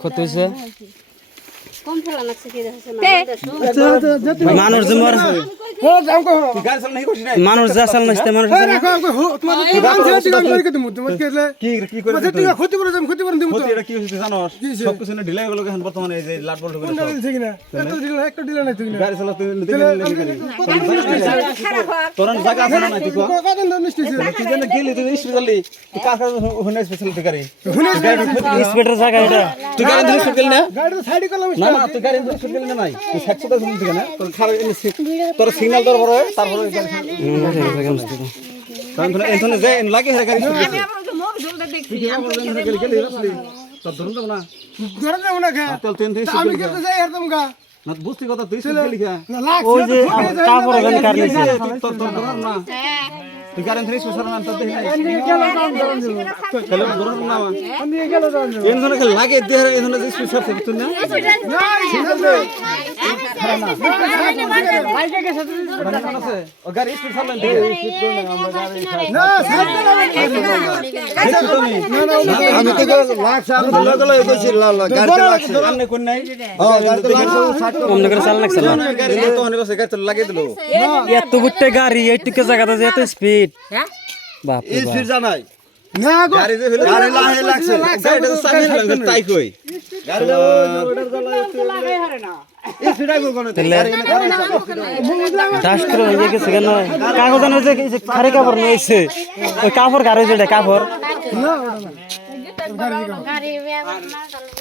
কত হইছে কম ফেলা লাগছে কি দেখছ না মানুষ যে মর মানুষ যা চাল নাইতে মানুষ স্পিডের জায়গা এটা তুই গাড়ি ধরে সাইকেল না না না তুই গাড়ি ধরে সাইকেল না নাই তুই 100টা শুনতে থেকে না তোর খারাপ তোর সিগন্যাল তোর বড় তারপরে তারপরে এখানে যে লাগে গাড়ি আমি আবার যে মুখ ঝুলতে দেখছি তোর ধরুন না ধরে দেব না খা তোর তেন থেকে আমি কেটে যাই একদম গা না বুঝতে কথা তুই সাইকেল লিখা না লাগ ওই যে কাপড় গান কাটলিছে তোর ধরুন না তুই গাড়ি ধরে স্পেশাল না তোর দেখি নাই তাহলে ধরুন না আমি গেল যান এখানে লাগে দেহ এখানে যে স্পেশাল থেকে তুই না আছে ও গাড়ি স্পেশাল না না আমি তো লাগছে আমি গলে কইছি গাড়িতে লাগছে আমনে কোন নাই গাড়িতে অন্য করে চাল লাগছে না গাড়ি তো অনেক আছে গাড়ি তো লাগিয়ে দিল এত বুটে গাড়ি এইটুকু জায়গাতে যে এত স্পিড বাপ রে এই বাপ। ফির জানাই না গো গাড়ি যে ফেলে গাড়ি লাহে লাগছে গাড়িটা সামনে লাগছে তাই কই গাড়ি ওটার জ্বালায় এই ফিরাই গো কোন গাড়ি ডাস্ট করে হয়ে গেছে কেন কাগজ আনে যে খারি কাপড় নিয়েছে ওই কাপড় গাড়ি যেটা কাপড় না গাড়ি